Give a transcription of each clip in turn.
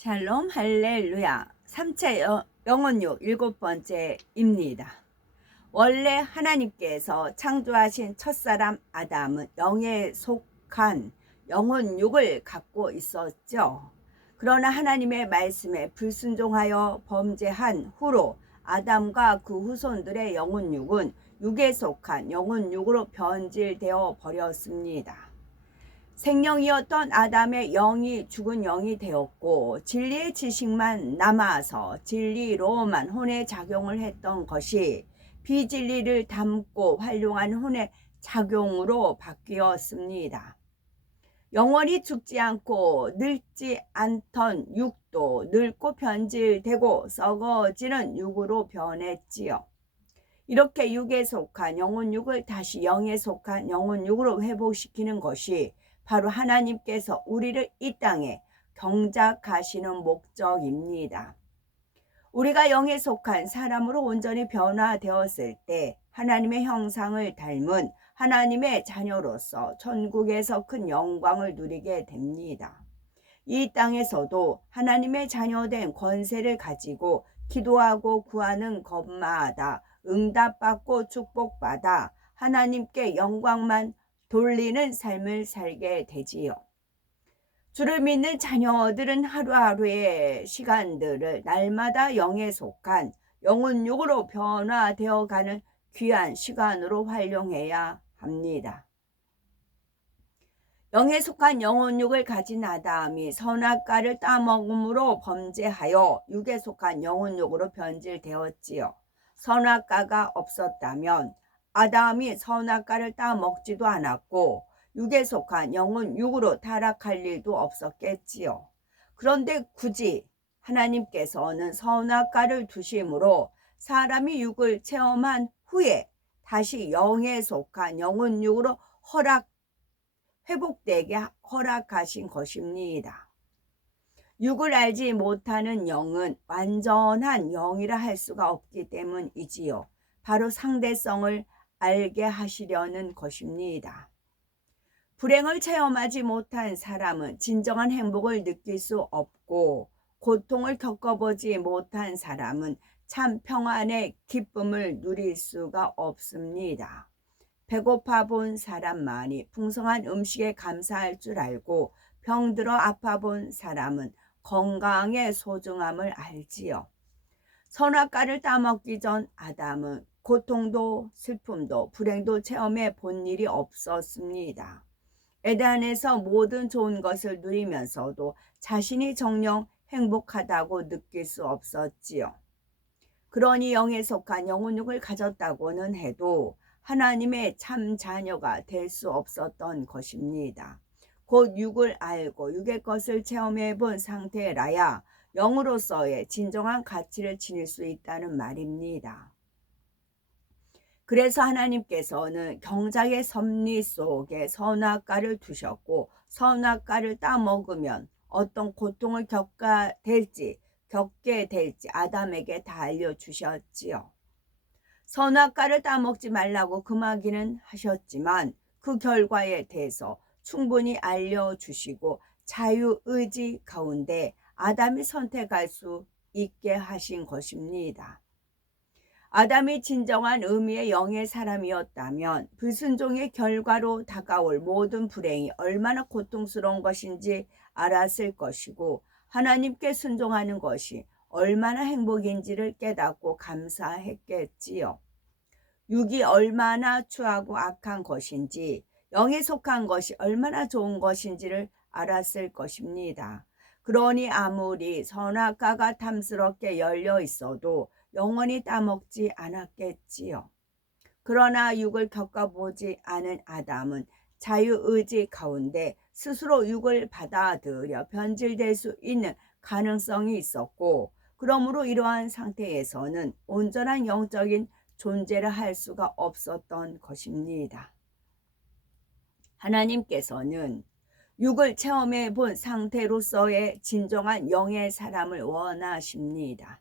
샬롬 할렐루야. 3차 영혼육 7번째입니다. 원래 하나님께서 창조하신 첫사람 아담은 영에 속한 영혼육을 갖고 있었죠. 그러나 하나님의 말씀에 불순종하여 범죄한 후로 아담과 그 후손들의 영혼육은 육에 속한 영혼육으로 변질되어 버렸습니다. 생명이었던 아담의 영이 죽은 영이 되었고 진리의 지식만 남아서 진리로만 혼의 작용을 했던 것이 비진리를 담고 활용한 혼의 작용으로 바뀌었습니다. 영원히 죽지 않고 늙지 않던 육도 늙고 변질되고 썩어지는 육으로 변했지요. 이렇게 육에 속한 영혼육을 다시 영에 속한 영혼육으로 회복시키는 것이 바로 하나님께서 우리를 이 땅에 경작하시는 목적입니다. 우리가 영에 속한 사람으로 온전히 변화되었을 때 하나님의 형상을 닮은 하나님의 자녀로서 천국에서 큰 영광을 누리게 됩니다. 이 땅에서도 하나님의 자녀된 권세를 가지고 기도하고 구하는 것마다 응답받고 축복받아 하나님께 영광만 돌리는 삶을 살게 되지요. 주를 믿는 자녀들은 하루하루의 시간들을 날마다 영에 속한 영혼육으로 변화되어가는 귀한 시간으로 활용해야 합니다. 영에 속한 영혼육을 가진 아담이 선악과를 따먹음으로 범죄하여 육에 속한 영혼육으로 변질되었지요. 선악과가 없었다면 아담이 선악과를 따먹지도 않았고 육에 속한 영혼육으로 타락할 일도 없었겠지요. 그런데 굳이 하나님께서는 선악과를 두심으로 사람이 육을 체험한 후에 다시 영에 속한 영혼육으로 회복되게 허락하신 것입니다. 육을 알지 못하는 영은 완전한 영이라 할 수가 없기 때문이지요. 바로 상대성을 알게 하시려는 것입니다. 불행을 체험하지 못한 사람은 진정한 행복을 느낄 수 없고 고통을 겪어보지 못한 사람은 참 평안의 기쁨을 누릴 수가 없습니다. 배고파 본 사람만이 풍성한 음식에 감사할 줄 알고 병들어 아파 본 사람은 건강의 소중함을 알지요. 선악과를 따먹기 전 아담은 고통도 슬픔도 불행도 체험해 본 일이 없었습니다. 에덴에서 모든 좋은 것을 누리면서도 자신이 정녕 행복하다고 느낄 수 없었지요. 그러니 영에 속한 영혼육을 가졌다고는 해도 하나님의 참 자녀가 될 수 없었던 것입니다. 곧 육을 알고 육의 것을 체험해 본 상태라야 영으로서의 진정한 가치를 지닐 수 있다는 말입니다. 그래서 하나님께서는 경작의 섭리 속에 선악과를 두셨고 선악과를 따먹으면 어떤 고통을 겪게 될지 아담에게 다 알려주셨지요. 선악과를 따먹지 말라고 금하기는 하셨지만 그 결과에 대해서 충분히 알려주시고 자유의지 가운데 아담이 선택할 수 있게 하신 것입니다. 아담이 진정한 의미의 영의 사람이었다면 불순종의 결과로 다가올 모든 불행이 얼마나 고통스러운 것인지 알았을 것이고 하나님께 순종하는 것이 얼마나 행복인지를 깨닫고 감사했겠지요. 육이 얼마나 추하고 악한 것인지 영에 속한 것이 얼마나 좋은 것인지를 알았을 것입니다. 그러니 아무리 선악과가 탐스럽게 열려 있어도 영원히 따먹지 않았겠지요. 그러나 육을 겪어보지 않은 아담은 자유의지 가운데 스스로 육을 받아들여 변질될 수 있는 가능성이 있었고 그러므로 이러한 상태에서는 온전한 영적인 존재를 할 수가 없었던 것입니다. 하나님께서는 육을 체험해 본 상태로서의 진정한 영의 사람을 원하십니다.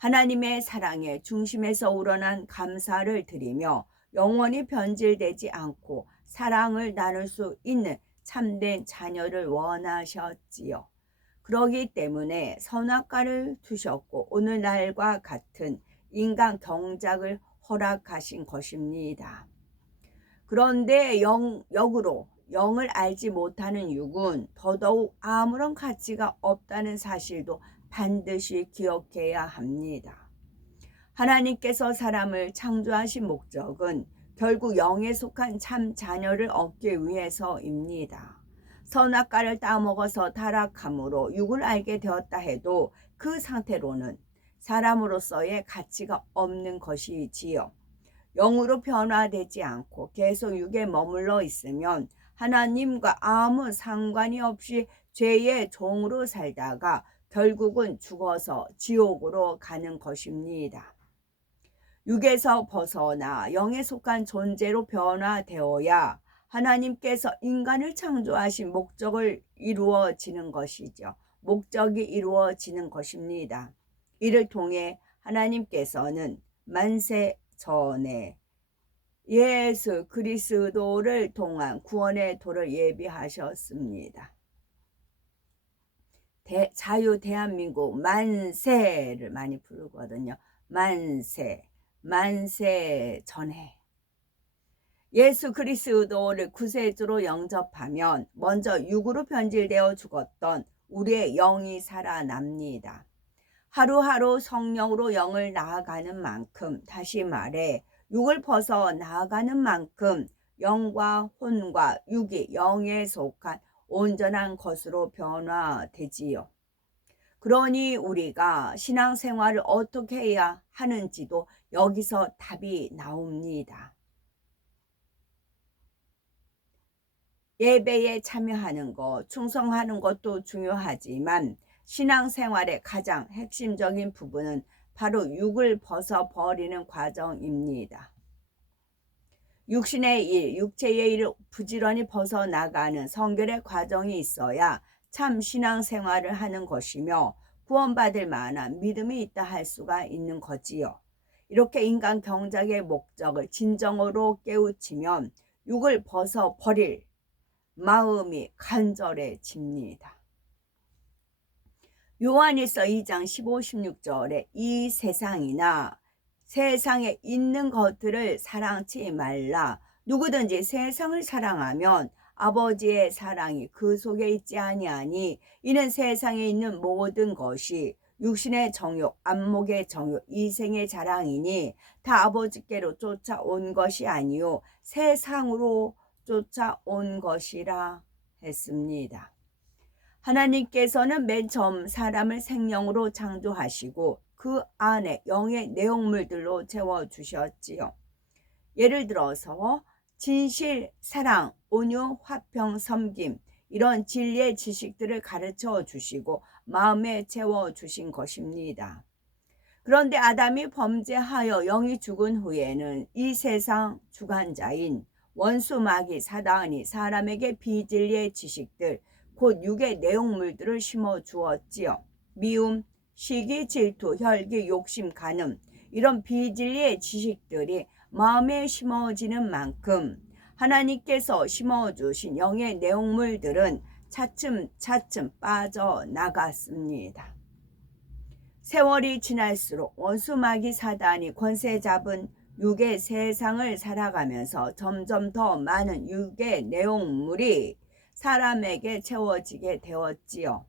하나님의 사랑의 중심에서 우러난 감사를 드리며 영원히 변질되지 않고 사랑을 나눌 수 있는 참된 자녀를 원하셨지요. 그러기 때문에 선악과를 두셨고 오늘날과 같은 인간 경작을 허락하신 것입니다. 그런데 역으로 영을 알지 못하는 육은 더더욱 아무런 가치가 없다는 사실도 반드시 기억해야 합니다. 하나님께서 사람을 창조하신 목적은 결국 영에 속한 참 자녀를 얻기 위해서입니다. 선악과를 따먹어서 타락함으로 육을 알게 되었다 해도 그 상태로는 사람으로서의 가치가 없는 것이지요. 영으로 변화되지 않고 계속 육에 머물러 있으면 하나님과 아무 상관이 없이 죄의 종으로 살다가 결국은 죽어서 지옥으로 가는 것입니다. 육에서 벗어나 영에 속한 존재로 변화되어야 하나님께서 인간을 창조하신 목적을 이루어지는 것이죠. 목적이 이루어지는 것입니다. 이를 통해 하나님께서는 만세 전에 예수 그리스도를 통한 구원의 도를 예비하셨습니다. 자유 대한민국 만세를 많이 부르거든요. 만세 전에 예수 그리스도를 구세주로 영접하면 먼저 육으로 변질되어 죽었던 우리의 영이 살아납니다. 하루하루 성령으로 영을 나아가는 만큼, 다시 말해 육을 벗어 나아가는 만큼 영과 혼과 육이 영에 속한 온전한 것으로 변화되지요. 그러니 우리가 신앙생활을 어떻게 해야 하는지도 여기서 답이 나옵니다. 예배에 참여하는 것, 충성하는 것도 중요하지만 신앙생활의 가장 핵심적인 부분은 바로 육을 벗어버리는 과정입니다. 육신의 일, 육체의 일을 부지런히 벗어나가는 성결의 과정이 있어야 참 신앙생활을 하는 것이며 구원받을 만한 믿음이 있다 할 수가 있는 거지요. 이렇게 인간 경작의 목적을 진정으로 깨우치면 육을 벗어버릴 마음이 간절해집니다. 요한일서 2장 15, 16절에 이 세상이나 세상에 있는 것들을 사랑치 말라. 누구든지 세상을 사랑하면 아버지의 사랑이 그 속에 있지 아니하니 이는 세상에 있는 모든 것이 육신의 정욕, 안목의 정욕, 이생의 자랑이니 다 아버지께로 쫓아온 것이 아니요 세상으로 쫓아온 것이라 했습니다. 하나님께서는 맨 처음 사람을 생명으로 창조하시고 그 안에 영의 내용물들로 채워주셨지요. 예를 들어서 진실, 사랑, 온유, 화평, 섬김 이런 진리의 지식들을 가르쳐 주시고 마음에 채워주신 것입니다. 그런데 아담이 범죄하여 영이 죽은 후에는 이 세상 주관자인 원수 마귀 사단이 사람에게 비진리의 지식들 곧 육의 내용물들을 심어 주었지요. 미움, 시기, 질투, 혈기, 욕심, 간음 이런 비진리의 지식들이 마음에 심어지는 만큼 하나님께서 심어주신 영의 내용물들은 차츰차츰 빠져나갔습니다. 세월이 지날수록 원수 마귀 사단이 권세 잡은 육의 세상을 살아가면서 점점 더 많은 육의 내용물이 사람에게 채워지게 되었지요.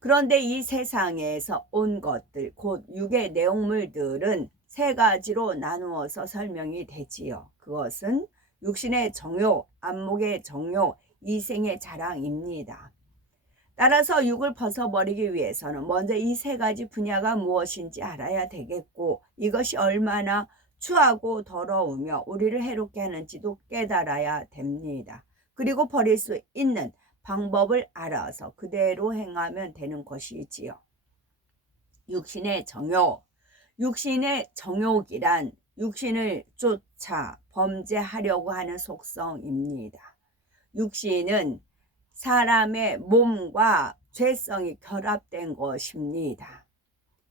그런데 이 세상에서 온 것들, 곧 육의 내용물들은 세 가지로 나누어서 설명이 되지요. 그것은 육신의 정욕, 안목의 정욕, 이생의 자랑입니다. 따라서 육을 벗어버리기 위해서는 먼저 이 세 가지 분야가 무엇인지 알아야 되겠고 이것이 얼마나 추하고 더러우며 우리를 해롭게 하는지도 깨달아야 됩니다. 그리고 버릴 수 있는 방법을 알아서 그대로 행하면 되는 것이지요. 육신의 정욕. 육신의 정욕이란 육신을 쫓아 범죄하려고 하는 속성입니다. 육신은 사람의 몸과 죄성이 결합된 것입니다.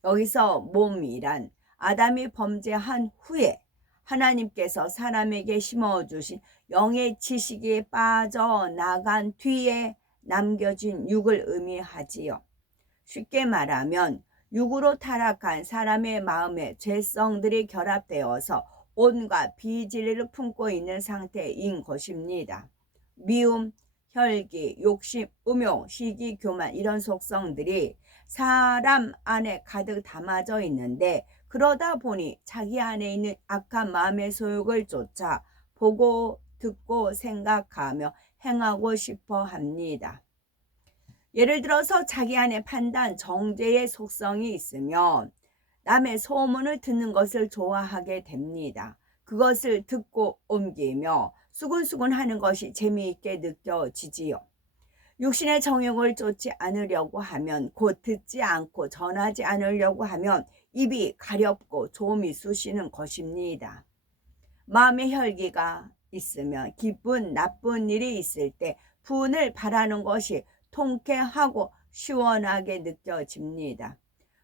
여기서 몸이란 아담이 범죄한 후에 하나님께서 사람에게 심어주신 영의 지식이 빠져나간 뒤에 남겨진 육을 의미하지요. 쉽게 말하면 육으로 타락한 사람의 마음에 죄성들이 결합되어서 온갖 비진리를 품고 있는 상태인 것입니다. 미움, 혈기, 욕심, 음욕, 시기, 교만 이런 속성들이 사람 안에 가득 담아져 있는데 그러다 보니 자기 안에 있는 악한 마음의 소욕을 쫓아 보고 듣고 생각하며 행하고 싶어 합니다. 예를 들어서 자기 안에 판단, 정죄의 속성이 있으면 남의 소문을 듣는 것을 좋아하게 됩니다. 그것을 듣고 옮기며 수근수근 하는 것이 재미있게 느껴지지요. 육신의 정욕을 쫓지 않으려고 하면, 곧 듣지 않고 전하지 않으려고 하면 입이 가렵고 좀이 쑤시는 것입니다. 마음의 혈기가 있으면 기쁜 나쁜 일이 있을 때 분을 바라는 것이 통쾌하고 시원하게 느껴집니다.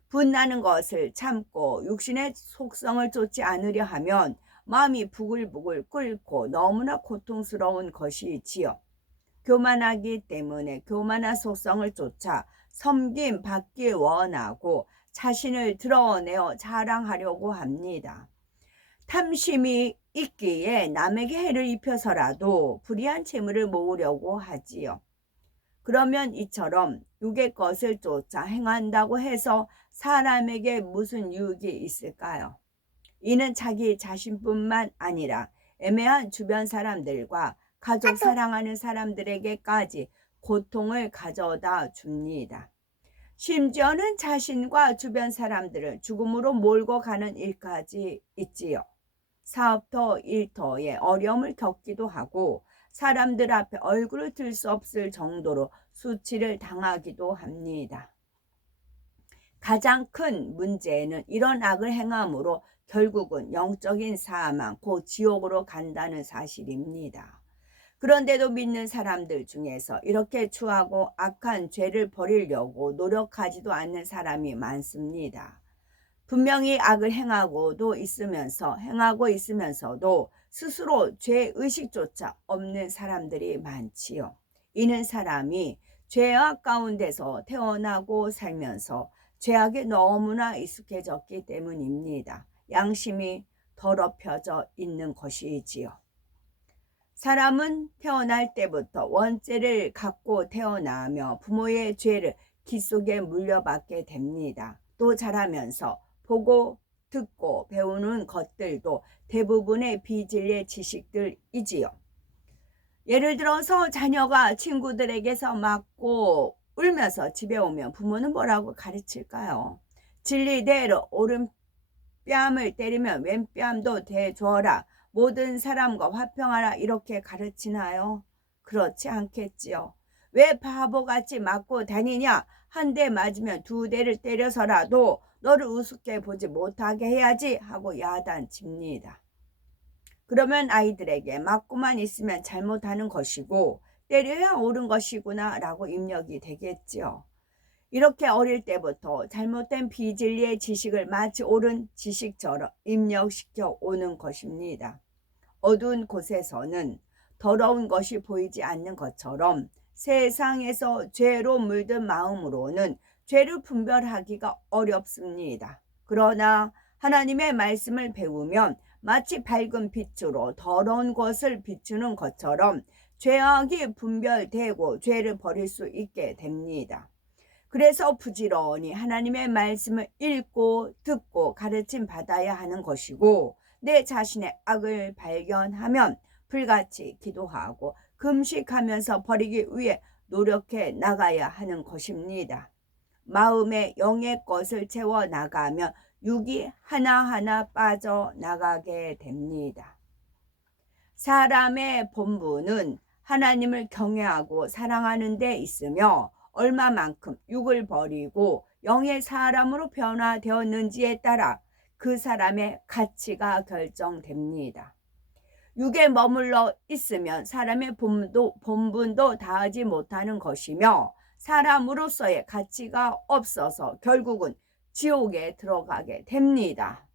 분나는 것을 참고 육신의 속성을 쫓지 않으려 하면 마음이 부글부글 끓고 너무나 고통스러운 것이지요. 교만하기 때문에 교만한 속성을 쫓아 섬김 받기 원하고 자신을 드러내어 자랑하려고 합니다. 탐심이 있기에 남에게 해를 입혀서라도 불의한 재물을 모으려고 하지요. 그러면 이처럼 육의 것을 쫓아 행한다고 해서 사람에게 무슨 유익이 있을까요? 이는 자기 자신뿐만 아니라 애매한 주변 사람들과 가족 사랑하는 사람들에게까지 고통을 가져다 줍니다. 심지어는 자신과 주변 사람들을 죽음으로 몰고 가는 일까지 있지요. 사업터, 일터에 어려움을 겪기도 하고 사람들 앞에 얼굴을 들 수 없을 정도로 수치를 당하기도 합니다. 가장 큰 문제는 이런 악을 행함으로 결국은 영적인 사망, 곧 지옥으로 간다는 사실입니다. 그런데도 믿는 사람들 중에서 이렇게 추하고 악한 죄를 버리려고 노력하지도 않는 사람이 많습니다. 분명히 악을 행하고 있으면서도 스스로 죄의식조차 없는 사람들이 많지요. 이는 사람이 죄악 가운데서 태어나고 살면서 죄악에 너무나 익숙해졌기 때문입니다. 양심이 더럽혀져 있는 것이지요. 사람은 태어날 때부터 원죄를 갖고 태어나며 부모의 죄를 기 속에 물려받게 됩니다. 또 자라면서 보고 듣고 배우는 것들도 대부분의 비진리의 지식들이지요. 예를 들어서 자녀가 친구들에게서 맞고 울면서 집에 오면 부모는 뭐라고 가르칠까요? 진리대로 오른뺨을 때리면 왼뺨도 대줘라. 모든 사람과 화평하라 이렇게 가르치나요? 그렇지 않겠지요. 왜 바보같이 맞고 다니냐? 한 대 맞으면 두 대를 때려서라도 너를 우습게 보지 못하게 해야지 하고 야단칩니다. 그러면 아이들에게 맞고만 있으면 잘못하는 것이고 때려야 옳은 것이구나 라고 입력이 되겠지요. 이렇게 어릴 때부터 잘못된 비진리의 지식을 마치 옳은 지식처럼 입력시켜 오는 것입니다. 어두운 곳에서는 더러운 것이 보이지 않는 것처럼 세상에서 죄로 물든 마음으로는 죄를 분별하기가 어렵습니다. 그러나 하나님의 말씀을 배우면 마치 밝은 빛으로 더러운 것을 비추는 것처럼 죄악이 분별되고 죄를 버릴 수 있게 됩니다. 그래서 부지런히 하나님의 말씀을 읽고 듣고 가르침 받아야 하는 것이고 내 자신의 악을 발견하면 불같이 기도하고 금식하면서 버리기 위해 노력해 나가야 하는 것입니다. 마음에 영의 것을 채워 나가면 육이 하나하나 빠져나가게 됩니다. 사람의 본분은 하나님을 경외하고 사랑하는 데 있으며 얼마만큼 육을 버리고 영의 사람으로 변화되었는지에 따라 그 사람의 가치가 결정됩니다. 육에 머물러 있으면 사람의 본분도 다하지 못하는 것이며 사람으로서의 가치가 없어서 결국은 지옥에 들어가게 됩니다.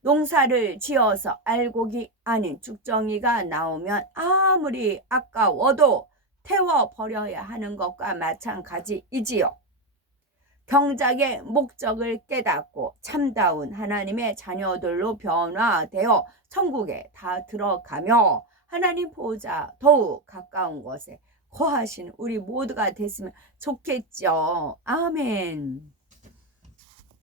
농사를 지어서 알곡이 아닌 쭉정이가 나오면 아무리 아까워도 태워버려야 하는 것과 마찬가지이지요. 경작의 목적을 깨닫고 참다운 하나님의 자녀들로 변화되어 천국에 다 들어가며 하나님 보호자 더욱 가까운 곳에 거하신 우리 모두가 됐으면 좋겠죠. 아멘.